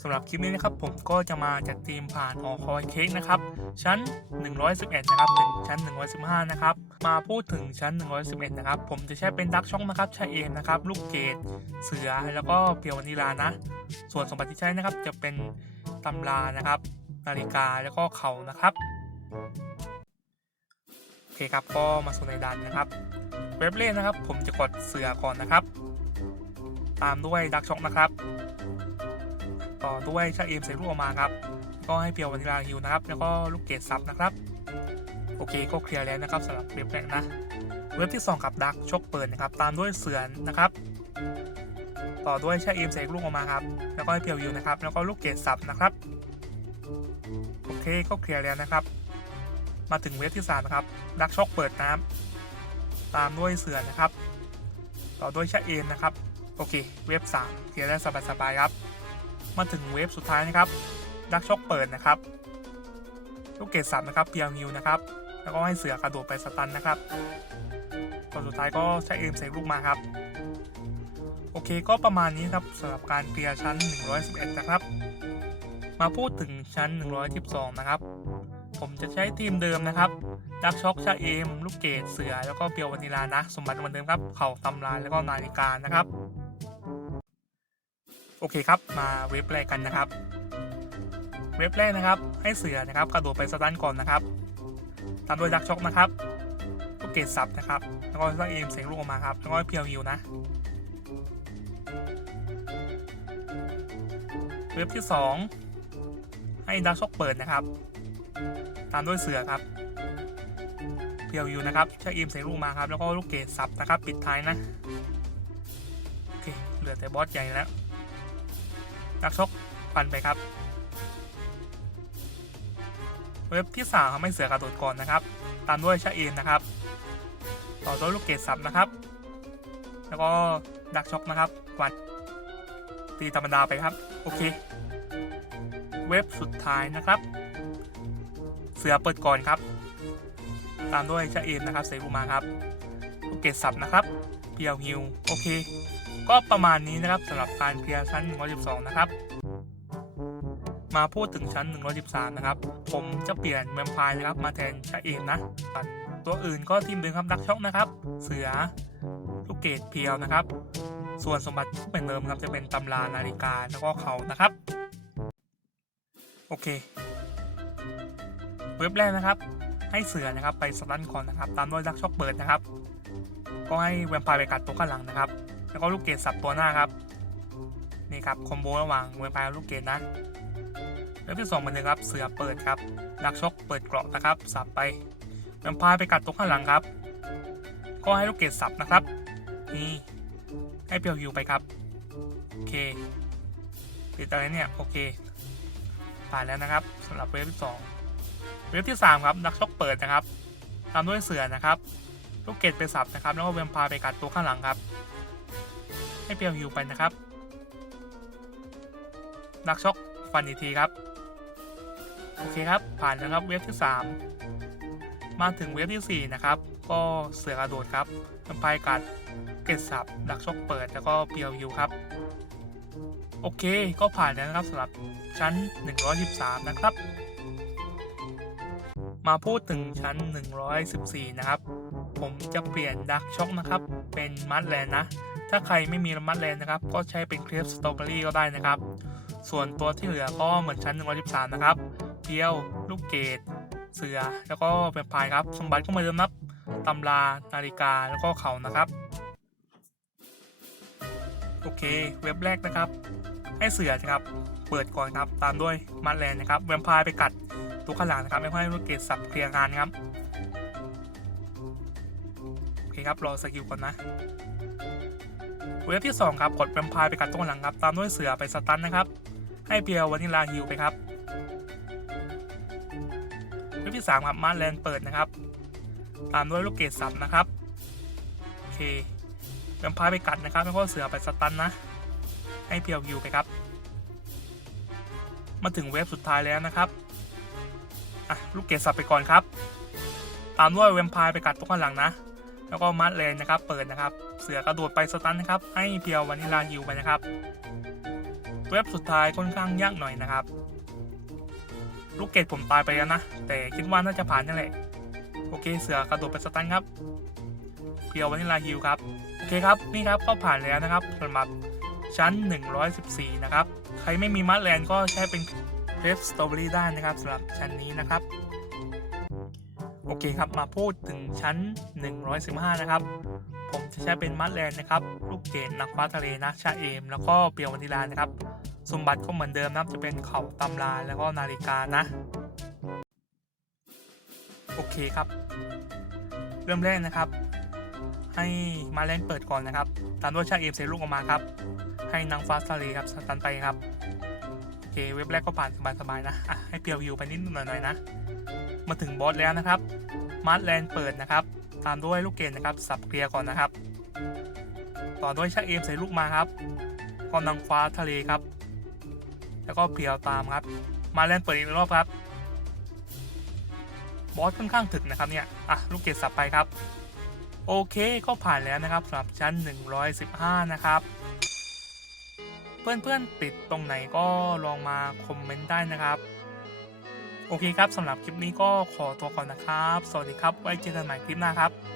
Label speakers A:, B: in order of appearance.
A: สำหรับคลิปนี้นะครับผมก็จะมาจัดทีมผ่านหอคอยเค้กนะครับ ชั้น 111 นะครับ ถึงชั้น 115 นะครับ มาพูดถึงชั้น 111 นะครับ ผมจะใช้เป็นดักช่องนะครับชาเอมนะครับ ลูกเกดเสือแล้วก็เพียววานิลานะ ส่วนสมบัติที่ใช้นะครับจะเป็นตำรานะครับ นาฬิกาแล้วก็เขานะครับ อเคครับก็มาสู่ในดันนะครับ เว็บเล่นนะครับ ผมจะกดเสือก่อนนะครับ ตามด้วยดักช็อกนะครับ ต่อด้วยชาเอมใส่ลูกออกมาครับ ก็ให้เพียววานิลาฮิวนะครับ แล้วก็ลูกเกดซับนะครับ โอเคก็เคลียร์แล้วนะครับสำหรับเว็บแรกนะ เว็บที่ 2 กับดักชกเปิดนะครับ ตามด้วยเสือนนะครับ ต่อด้วยชาเอมใส่ลูกออกมาครับ แล้วก็ให้เพียวฮิวนะครับ แล้วก็ลูกเกดซับนะครับ โอเคก็เคลียร์แล้วนะครับ มาถึงเว็บที่3นะครับดักชกเปิดน้ำตามด้วยเสือนะครับ ต่อด้วยชาเอมนะครับ โอเค เว็บ3เคลียร์ได้สบายๆครับ มาถึงเวฟสุดท้ายนะครับดักชกเปิดนะครับลูกเกดสับนะครับเพียงฮิวนะครับ แล้วก็ให้เสือกระโดดไปสตันนะครับตอนสุดท้ายก็ใช้เอมเซฟลูกมาครับ โอเคก็ประมาณนี้ครับสำหรับการเคลียร์ชั้น 111 นะครับ มาพูดถึงชั้น 112 นะครับ ผมจะใช้ทีมเดิมนะครับดักช็อกชาเอม ลูกเกดเสือ แล้วก็เปียววานิลานะ สมบัติเหมือนเดิมครับ เข่าตำรานแล้วก็นาฬิกานะครับ โอเคครับ มาเว็บแรกกันนะครับ เว็บแรกนะครับ ให้เสือนะครับกระโดดไปสตันก่อนนะครับ ตามด้วยดักช็อกนะครับ ลูกเกตสับนะครับ แล้วก็ตั้งเอมเสียงลูกออกมาครับ แล้วก็เพียวฮิวนะ เว็บที่ 2 ให้ดักช็อกเปิดนะครับ ตามด้วยเสือครับเพียวฮิวนะครับช้เอมเสียงลูกมาครับ แล้วก็ลูกเกตสับนะครับ ปิดท้ายนะ โอเค เหลือแต่บอสใหญ่แล้ว นักชกฟันไปครับ เว็บที่3ทำให้เสือกระโดดก่อนนะครับ ตามด้วยชาเอนนะครับ ต่อด้วยลูกเกดสับนะครับ แล้วก็ดักช็อกนะครับวัดตีธรรมดาไปครับ โอเค เว็บสุดท้ายนะครับ เสือเปิดก่อนครับ ตามด้วยชาเอนนะครับเซรูมาครับลูกเกดสับนะครับเพียวฮิวโอเค ก็ประมาณนี้นะครับสำหรับการเคลียร์ชั้น 112 นะครับ มาพูดถึงชั้น 113 นะครับ ผมจะเปลี่ยนแวมพร์นะครับ มาแทนชาเอมนะตัวอื่นก็ทีมเดิมครับดักช็อกนะครับ เสือลูกเกดเพียวนะครับ ส่วนสมบัติที่เป็นเดิมครับจะเป็นตำรานาฬิกาแล้วก็เขานะครับ โอเค เว็บแรกนะครับ ให้เสือนะครับไปสตันคอนนะครับ ตามด้วยดักช็อกเบิร์ดนะครับ ก็ให้แวมไพร์ไปกัดตัวข้างหลังนะครับ แล้วก็ลูกเกดสับตัวหน้าครับ นี่ครับคอมโบระหว่างเวมไพร์กับลูกเกดนะเว็บที่2เหมือนเดิมครับ เสือเปิดครับนักช็อกเปิดเกราะนะครับ สับไปแวมไพร์ไปกัดตัวข้างหลังครับ ก็ให้ลูกเกดสับนะครับ นี่ให้เปียวยูไปครับ โอเคปิดอะไรเนี่ย โอเคผ่านแล้วนะครับสำหรับเว็บที่2 เว็บที่ 3 ครับนักชกเปิดนะครับตามด้วยเสือนะครับลูกเกดไปสับนะครับ แล้วก็เวมพร์ไปกัดตัวข้างหลังครับ ให้เปียวฮิวไปนะครับ นักชกฟันอีกทีครับ โอเคครับ ผ่านนะครับเว็บที่ 3 มาถึงเว็บที่ 4 นะครับ ก็เสือกระโดดครับลำพายกัดเกตสับดักชกเปิดแล้วก็เปียวฮิวครับ โอเคก็ผ่านแล้วนะครับสำหรับชั้น 113 นะครับ มาพูดถึงชั้น 114 นะครับ ผมจะเปลี่ยนดักช็อกนะครับ เป็นมัดแลนนะ ถ้าใครไม่มีมัดแลนนะครับ ก็ใช้เป็นเครปสตรอเบอรี่ก็ได้นะครับ ส่วนตัวที่เหลือก็เหมือนชั้น 113 นะครับเพียว ลูกเกดเสือ แล้วก็แวมไพร์ครับ สมบัติก็เหมือนเดิมนับตำรา นาฬิกา แล้วก็เขานะครับ โอเค เว็บแรกนะครับ ให้เสือนะครับ เปิดก่อนครับ ตามด้วยมัดแลนนะครับ แวมพร์ไปกัด ตัวข้างหลังนะครับไม่ให้ลูกเกดสับเคลียร์งานครับโอเคครับรอสกิลก่อนนะเว็บที่ 2 ครับ กดแวมพร์ไปกัดตัวหลังครับ ตามด้วยเสือไปสตันนะครับ ให้เพียววานิลาฮิวไปครับเว็บที่ 3 ครับมาร์แลนเปิดนะครับ ตามด้วยลูกเกดสับนะครับโอเคแวมพร์ไปกัดนะครับแล้วก็เสือไปสตันนะ ให้เพียวฮิวไปครับ มาถึงเว็บสุดท้ายแล้วนะครับ อะลูกเกดสับไปก่อนครับ ตามด้วยแวมไพร์ไปกัดตัวข้างหลังนะ แล้วก็มัดเลนนะครับ เปิดนะครับ เสือกระโดดไปสตันนะครับ ให้เพียววานิลาฮิวไปนะครับเว็บสุดท้ายค่อนข้างยากหน่อยนะครับ ลูกเกดผมตายไปแล้วนะ แต่คิดว่าน่าจะผ่านนั่นแหละ โอเคเสือกระโดดไปสตันครับเพียววานิลาฮิวครับ โอเคครับ นี่ครับก็ผ่านแล้วนะครับสำหรับชั้น 114 นะครับ ใครไม่มีมัดแลนก็ใช้เป็น เพรสสตรอเบอรี่ได้นะครับสำหรับชั้นนี้นะครับ โอเคครับมาพูดถึงชั้น 115 นะครับ ผมจะใช้เป็นมัดแลนนะครับ ลูกเกดนักฟ้าทะเลนะชาเอม แล้วก็เปียววานิลานะครับ สมบัติก็เหมือนเดิมนะครับ จะเป็นเขาตำราแล้วก็นาฬิกานะ โอเคครับ เริ่มแรกนะครับให้มาเล่นเปิดก่อนนะครับ ตามด้วยชาเอมเซลูกออกมาครับ ให้นางฟ้าทะเลครับสตันไปครับ เคเว็บแรกก็ผ่านสบายๆนะอะให้เพียวฮิวไปนิดหน่อยๆนะ มาถึงบอสแล้วนะครับมาร์ทแลนด์เปิดนะครับ ตามด้วยลูกเกดนะครับสับเคลียร์ก่อนนะครับ ต่อด้วยชาเอมใส่ลูกมาครับก็นางฟ้าทะเลครับ แล้วก็เพียวตามครับ มาแลนด์เปิดอีกรอบครับบอสค่อนข้างถึกนะครับเนี่ยอะลูกเกดสับไปครับ โอเคก็ผ่านแล้วนะครับสำหรับชั้น 115 นะครับ เพื่อนๆติดตรงไหนก็ลองมาคอมเมนต์ได้นะครับ โอเคครับสำหรับคลิปนี้ก็ขอตัวก่อนนะครับ สวัสดีครับ ไว้เจอกันใหม่คลิปหน้าครับ